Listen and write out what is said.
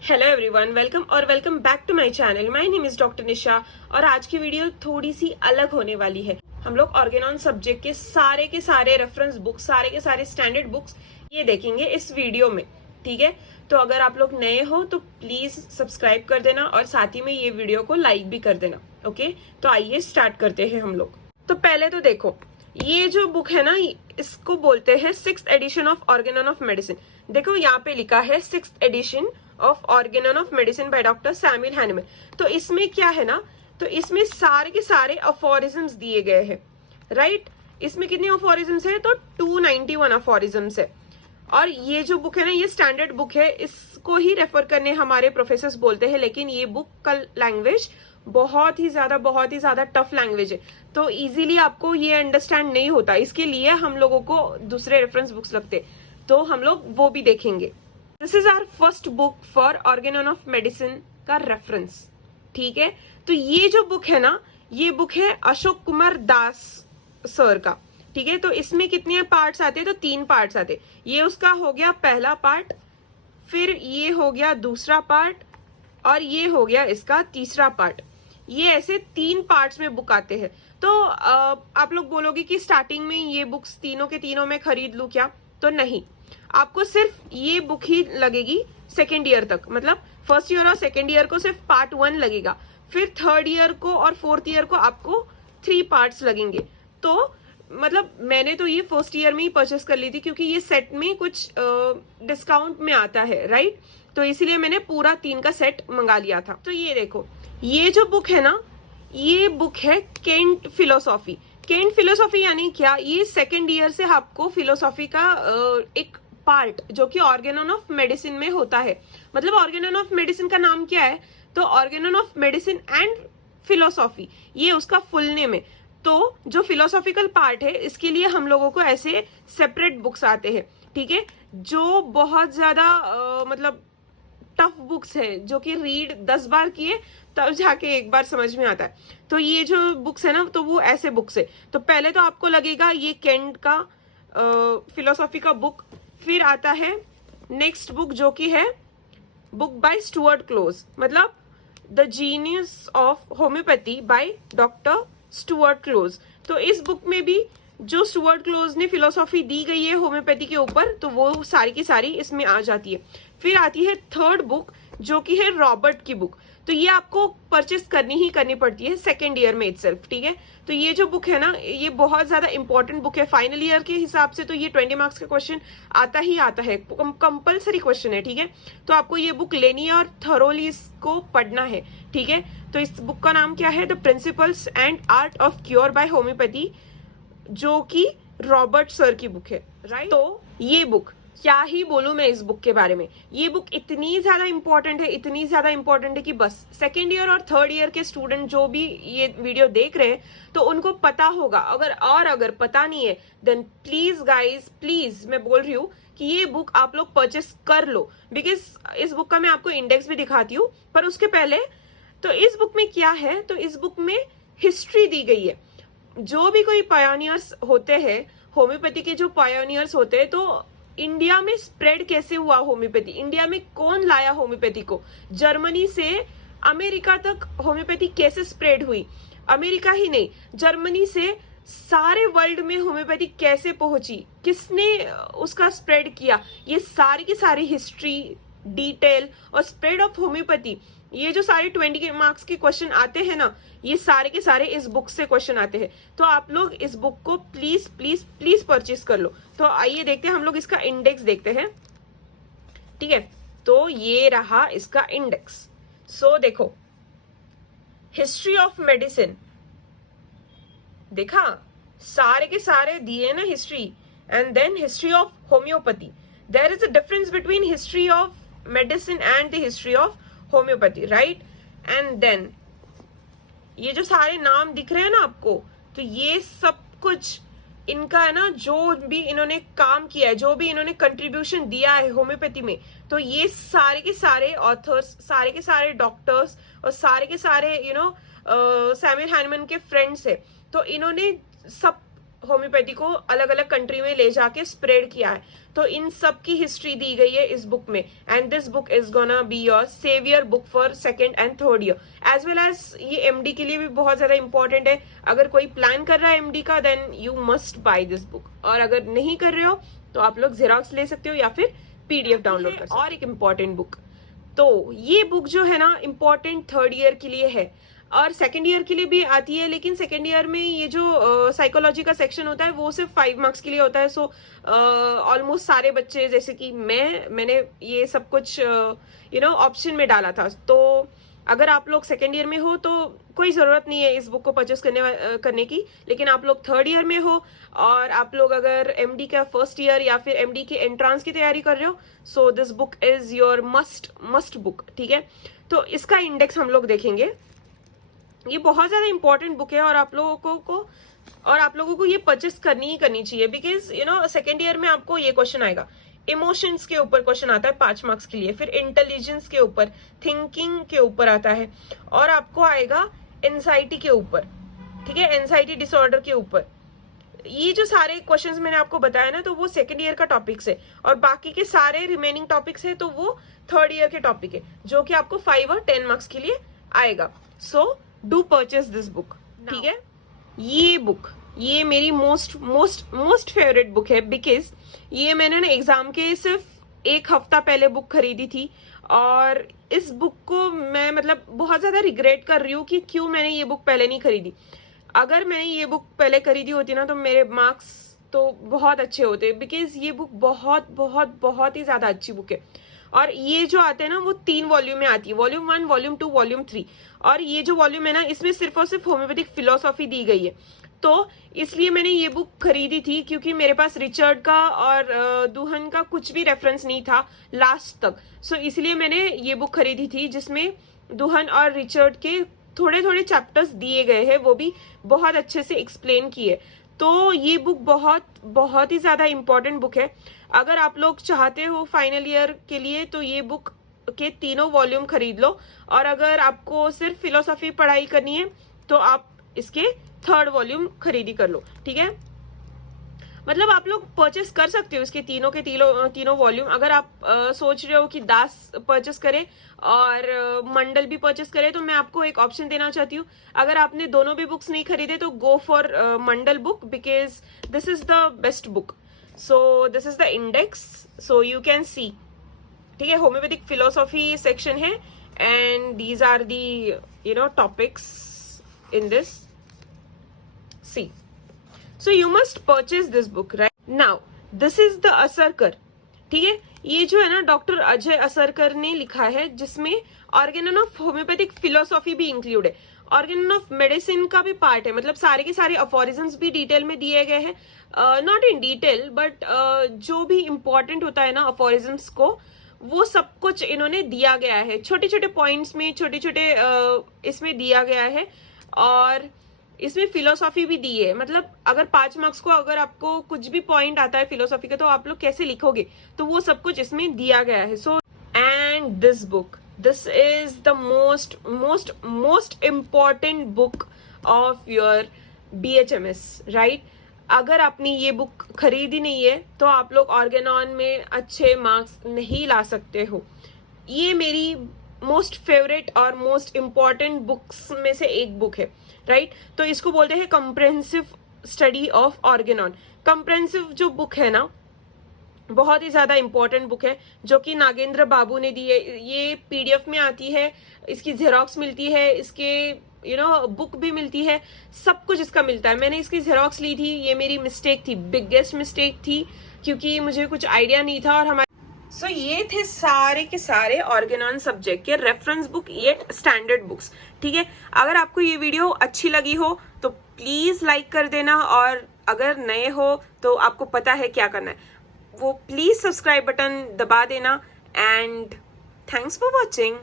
Hello everyone, welcome back to my channel. My name is doctor Nisha और आज की video थोड़ी सी अलग होने वाली है। हम लोग ऑर्गेनॉन सब्जेक्ट के सारे रेफरेंस बुक्स, सारे के सारे स्टैंडर्ड बुक्स ये देखेंगे इस वीडियो में। ठीक है, तो अगर आप लोग नए हो तो प्लीज सब्सक्राइब कर देना और साथ ही में ये वीडियो को लाइक भी कर देना। ओके, तो आइए स्टार्ट करते हैं हम लोग। तो पहले तो देखो, ये जो बुक है ना, इसको बोलते हैं 6th edition of organon of medicine. देखो यहाँ पे लिखा है 6th edition of organon of medicine by doctor Samuel Hahnemann. तो इसमें क्या है ना, तो इसमें सारे के सारे अफोरिज्म्स दिए गए हैं, राइट। इसमें कितने अफोरिज्म्स है? तो 291 अफोरिज्म्स है। और ये जो बुक है ना, ये स्टैंडर्ड बुक है, इसको ही रेफर करने हमारे प्रोफेसर्स बोलते हैं। लेकिन ये बुक का लैंग्वेज बहुत ही ज्यादा टफ लैंग्वेज है, तो इजीली आपको ये अंडरस्टैंड नहीं होता। इसके लिए हम लोगों को दूसरे रेफरेंस बुक्स लगते, तो हम लोग वो भी देखेंगे। This is our first book for organon of medicine का रेफरेंस। ठीक है, तो ये जो बुक है ना, ये बुक है अशोक कुमार दास सर का। ठीक है, तो इसमें कितने पार्ट्स आते हैं? तो 3 पार्ट्स आते हैं। ये उसका हो गया पहला पार्ट, फिर ये हो गया दूसरा पार्ट, और ये हो गया इसका तीसरा पार्ट। ये ऐसे 3 पार्ट्स में बुक आते हैं। तो आप लोग बोलोगे कि स्टार्टिंग में ये बुक्स तीनों के तीनों में खरीद लूं क्या? तो नहीं, आपको सिर्फ ये बुक ही लगेगी सेकेंड ईयर तक। मतलब फर्स्ट ईयर और सेकेंड ईयर को सिर्फ पार्ट 1 लगेगा, फिर थर्ड ईयर को और फोर्थ ईयर को आपको 3 पार्ट्स लगेंगे। तो मतलब मैंने तो ये फर्स्ट ईयर में ही परचेस कर ली थी, क्योंकि ये सेट में कुछ डिस्काउंट में आता है, राइट। तो इसीलिए मैंने पूरा 3 का सेट मंगा लिया था। तो ये देखो, ये जो बुक है ना, ये बुक है केंट फिलोसॉफी। केंट फिलोसॉफी यानी क्या? ये सेकेंड ईयर से आपको फिलोसॉफी का एक पार्ट जो कि ऑर्गेनॉन ऑफ मेडिसिन में होता है। मतलब ऑर्गेनॉन ऑफ मेडिसिन का नाम क्या है? तो Organon of medicine and philosophy, ये उसका फुल नेम है। तो जो फिलोसॉफिकल पार्ट है, इसके लिए हम लोगों को ऐसे सेपरेट बुक्स आते हैं। ठीक है, जो बहुत ज्यादा मतलब टफ बुक्स है, जो कि रीड 10 बार किए तब जाके एक बार समझ में आता है। तो ये जो बुक्स है ना, तो वो ऐसे बुक्स है। तो पहले तो आपको लगेगा ये केंट का फिलोसॉफी का बुक, फिर आता है नेक्स्ट बुक जो कि है बुक बाय स्टुअर्ट क्लोज, मतलब the genius of homeopathy by doctor Stuart close. तो इस बुक में भी जो स्टुअर्ट क्लोज ने फिलोसॉफी दी गई है होम्योपैथी के ऊपर, तो वो सारी की सारी इसमें आ जाती है। फिर आती है थर्ड बुक जो कि है रॉबर्ट की बुक। तो ये आपको परचेस करनी ही करनी पड़ती है सेकेंड ईयर में इटसेल्फ। ठीक है, तो ये जो बुक है ना, ये बहुत ज्यादा इंपॉर्टेंट बुक है। फाइनल ईयर के हिसाब से तो ये 20 मार्क्स का क्वेश्चन आता ही आता है, कंपल्सरी क्वेश्चन है। ठीक है, तो आपको ये बुक लेनी है और थरोली इसको पढ़ना है। ठीक है, तो इस बुक का नाम क्या है? The principles and art of cure by homeopathy, जो कि रॉबर्ट सर की बुक है, राइट। तो ये बुक, क्या ही बोलूं मैं इस बुक के बारे में। ये बुक इतनी ज्यादा इंपॉर्टेंट है, इतनी ज्यादा इंपॉर्टेंट है कि बस सेकेंड ईयर और थर्ड ईयर के स्टूडेंट जो भी ये वीडियो देख रहे हैं, तो उनको पता होगा। अगर पता नहीं है, देन प्लीज गाइज, प्लीज मैं बोल रही हूँ कि ये बुक आप लोग परचेस कर लो। बिकॉज इस बुक का मैं आपको इंडेक्स भी दिखाती हूँ, पर उसके पहले तो इस बुक में क्या है? तो इस बुक में हिस्ट्री दी गई है। जो भी कोई पायोनियर्स होते हैं, होम्योपैथी के जो पायोनियर्स होते हैं, तो इंडिया में स्प्रेड कैसे हुआ होम्योपैथी, इंडिया में कौन लाया होम्योपैथी को, जर्मनी से अमेरिका तक होम्योपैथी कैसे स्प्रेड हुई, अमेरिका ही नहीं, जर्मनी से सारे वर्ल्ड में होम्योपैथी कैसे पहुंची, किसने उसका स्प्रेड किया, ये सारी की सारी हिस्ट्री, डिटेल और स्प्रेड ऑफ होम्योपैथी, ये जो सारे 20 मार्क्स के क्वेश्चन आते हैं ना, ये सारे के सारे इस बुक से क्वेश्चन आते हैं। तो आप लोग इस बुक को प्लीज प्लीज प्लीज परचेज कर लो। तो आइए देखते हैं, हम लोग इसका इंडेक्स देखते हैं। ठीक है, तो ये रहा इसका इंडेक्स। सो देखो, हिस्ट्री ऑफ मेडिसिन देखा, सारे के सारे दिए ना history, and then history of homeopathy. There is a difference between history of medicine and the history of homeopathy, right. And then ये जो सारे नाम दिख रहे हैं ना आपको, तो ये सब कुछ इनका है ना, जो भी इन्होंने काम किया है, जो भी इन्होंने कंट्रीब्यूशन दिया है होम्योपैथी में, तो ये सारे के सारे ऑथर्स, सारे के सारे डॉक्टर्स और सारे के सारे सैमुअल हैनिमैन के फ्रेंड्स है। तो इन्होंने सब होम्योपैथी को अलग अलग कंट्री में ले जाके स्प्रेड किया है, तो इन सब की हिस्ट्री दी गई है इस बुक में। And this book is gonna be your saviour book for second and third year as well as ये एमडी के लिए भी बहुत ज्यादा इंपॉर्टेंट है। अगर कोई प्लान कर रहा है एमडी का, then you must buy this book, और अगर नहीं कर रहे हो तो आप लोग जेरोक्स ले सकते हो या फिर पीडीएफ डाउनलोड कर सकते हो। और एक इम्पॉर्टेंट बुक, तो ये बुक जो है ना इम्पॉर्टेंट थर्ड ईयर के लिए है और सेकेंड ईयर के लिए भी आती है, लेकिन सेकेंड ईयर में ये जो साइकोलॉजी का सेक्शन होता है वो सिर्फ 5 मार्क्स के लिए होता है। सो ऑलमोस्ट सारे बच्चे, जैसे कि मैंने ये सब कुछ ऑप्शन में डाला था। तो अगर आप लोग सेकेंड ईयर में हो तो कोई जरूरत नहीं है इस बुक को परचेस करने की, लेकिन आप लोग थर्ड ईयर में हो और आप लोग अगर एमडी का फर्स्ट ईयर या फिर एमडी के एंट्रांस की तैयारी कर रहे हो, so this book is your must book. ठीक है, तो इसका इंडेक्स हम लोग देखेंगे। ये बहुत ज्यादा इंपॉर्टेंट बुक है और आप लोगों को ये परचेस करनी ही करनी चाहिए, बिकॉज सेकेंड ईयर में आपको ये क्वेश्चन आएगा, इमोशंस के ऊपर क्वेश्चन आता है 5 मार्क्स के लिए, फिर इंटेलिजेंस के ऊपर, थिंकिंग के ऊपर आता है, और आपको आएगा एंजाइटी के ऊपर। ठीक है, एंजाइटी डिसऑर्डर के ऊपर। ये जो सारे क्वेश्चंस मैंने आपको बताया ना, तो वो सेकेंड ईयर का टॉपिक्स है, और बाकी के सारे रिमेनिंग टॉपिक्स है तो वो थर्ड ईयर के टॉपिक है, जो कि आपको 5 और 10 मार्क्स के लिए आएगा। So do purchase this book. ठीक है, ये बुक ये मेरी मोस्ट फेवरेट बुक है, बिकॉज ये मैंने ना एग्जाम के सिर्फ 1 हफ्ता पहले बुक खरीदी थी, और इस बुक को मैं मतलब बहुत ज्यादा रिग्रेट कर रही हूँ कि क्यों मैंने ये बुक पहले नहीं खरीदी। अगर मैंने ये बुक पहले खरीदी होती ना तो मेरे मार्क्स तो बहुत अच्छे होते, बिकॉज ये बुक बहुत बहुत बहुत ही ज्यादा अच्छी बुक है। और ये जो आते हैं ना वो 3 वॉल्यूम में आती है, वॉल्यूम 1, वॉल्यूम 2, वॉल्यूम 3। और ये जो वॉल्यूम है ना, इसमें सिर्फ और सिर्फ होम्योपैथिक फिलोसॉफी दी गई है, तो इसलिए मैंने ये बुक खरीदी थी, क्योंकि मेरे पास रिचर्ड का और दुहन का कुछ भी रेफरेंस नहीं था लास्ट तक। सो इसलिए मैंने ये बुक खरीदी थी, जिसमें दुहन और रिचर्ड के थोड़े थोड़े चैप्टर्स दिए गए हैं, वो भी बहुत अच्छे से एक्सप्लेन किए। तो ये बुक बहुत बहुत ही ज्यादा इंपॉर्टेंट बुक है। अगर आप लोग चाहते हो फाइनल ईयर के लिए तो ये बुक के तीनों वॉल्यूम खरीद लो, और अगर आपको सिर्फ फिलोसॉफी पढ़ाई करनी है तो आप इसके 3rd वॉल्यूम खरीदी कर लो। ठीक है, मतलब आप लोग परचेस कर सकते हो इसके तीनों वॉल्यूम। अगर आप सोच रहे हो कि दास परचेस करें और मंडल भी परचेस करें, तो मैं आपको एक ऑप्शन देना चाहती हूँ। अगर आपने दोनों भी बुक्स नहीं खरीदे तो go for Mandal book, because this is the best book. So this is the index, so you can see. ठीक है, होम्योपैथिक फिलोसॉफी सेक्शन है, and these are the topics in this. See, so you must purchase this book right now. This is the असरकर। ठीक है, ये जो है ना doctor Ajay असरकर ने लिखा है, जिसमें ऑर्गेनन ऑफ होम्योपैथिक फिलोसॉफी भी इंक्लूड है, ऑर्गेनन ऑफ मेडिसिन का भी पार्ट है। मतलब सारे के सारे अफोरिजम्स भी डिटेल में दिए गए हैं, नॉट इन डिटेल बट जो भी इंपॉर्टेंट होता है ना अफोरिजम्स को, वो सब कुछ इन्होंने दिया गया है, छोटे छोटे पॉइंट्स में, छोटे छोटे इसमें दिया गया है। और इसमें फिलोसॉफी भी दी है। मतलब अगर 5 मार्क्स को अगर आपको कुछ भी पॉइंट आता है फिलोसॉफी का, तो आप लोग कैसे लिखोगे, तो वो सब कुछ इसमें दिया गया है। So and this book, this is the most important book of your BHMS, right. अगर आपने ये बुक खरीदी नहीं है तो आप लोग ऑर्गेनॉन में अच्छे मार्क्स नहीं ला सकते हो। ये मेरी मोस्ट फेवरेट और मोस्ट इम्पॉर्टेंट बुक्स में से एक बुक है, राइट। तो इसको बोलते हैं comprehensive study of Organon. Comprehensive जो बुक है ना, बहुत ही ज्यादा इंपॉर्टेंट बुक है, जो कि नागेंद्र बाबू ने दी है। ये PDF में आती है, इसकी जेरोक्स मिलती है, इसके बुक भी मिलती है, सब कुछ इसका मिलता है। मैंने इसकी जेरोक्स ली थी, ये मेरी मिस्टेक थी, बिगेस्ट मिस्टेक थी, क्योंकि मुझे कुछ आइडिया नहीं था। और हमारे ये थे सारे के सारे ऑर्गेनॉन सब्जेक्ट के रेफरेंस बुक, ये स्टैंडर्ड बुक्स। ठीक है, अगर आपको ये वीडियो अच्छी लगी हो तो प्लीज लाइक कर देना, और अगर नए हो तो आपको पता है क्या करना है, वो प्लीज सब्सक्राइब बटन दबा देना। And thanks for watching.